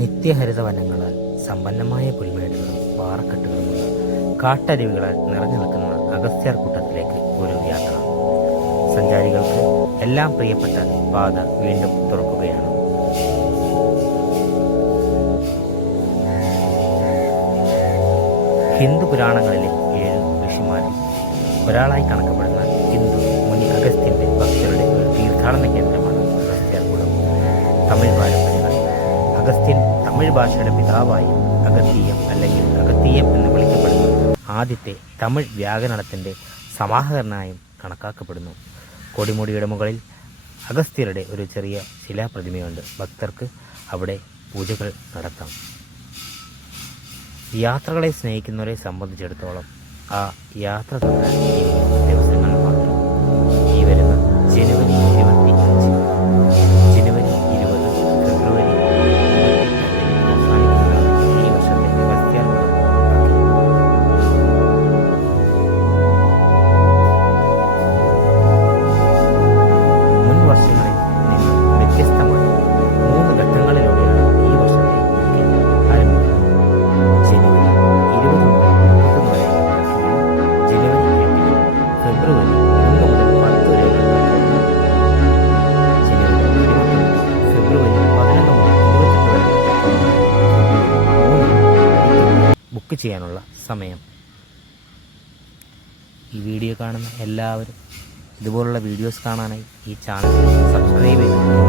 നിത്യഹരിത വനങ്ങളാൽ സമ്പന്നമായ പുൽമേടുകളും പാറക്കെട്ടുകളുമുള്ള കാട്ടരുവികളാൽ നിറഞ്ഞു നിൽക്കുന്ന അഗസ്ത്യാർ കൂട്ടത്തിലേക്ക് ഒരു യാത്ര. സഞ്ചാരികൾക്ക് എല്ലാം പ്രിയപ്പെട്ട പാത വീണ്ടും തുറക്കുകയാണ്. ഹിന്ദു പുരാണങ്ങളിലെ ഏഴ് ഋഷിമാരിൽ ഒരാളായി കണക്കപ്പെടുന്ന ഹിന്ദു മുനി അഗസ്ത്യന്റെ ഭക്തരുടെ ഒരു തീർത്ഥാടന കേന്ദ്രമാണ് അഗസ്ത്യാർകുളം തമിഴ് പാരമ്പര്യങ്ങൾ അഗസ്ത്യൻ തമിഴ് ഭാഷയുടെ പിതാവായി അഗത്തീയം അല്ലെങ്കിൽ അഗത്തീയം എന്ന് വിളിക്കപ്പെടുന്നു. ആദ്യത്തെ തമിഴ് വ്യാകരണത്തിന്റെ സമാഹകരനായും കണക്കാക്കപ്പെടുന്നു. കൊടിമുടിയുടെ മുകളിൽ അഗസ്ത്യരുടെ ഒരു ചെറിയ ശിലാപ്രതിമയുണ്ട്. ഭക്തർക്ക് അവിടെ പൂജകൾ നടത്താം. യാത്രകളെ സ്നേഹിക്കുന്നവരെ സംബന്ധിച്ചിടത്തോളം ആ യാത്ര തുടരാൻ ബുക്ക് ചെയ്യാനുള്ള സമയം. ഈ വീഡിയോ കാണുന്ന എല്ലാവരും ഇതുപോലുള്ള വീഡിയോസ് കാണാനായി ഈ ചാനൽ സബ്സ്ക്രൈബ് എന്നെ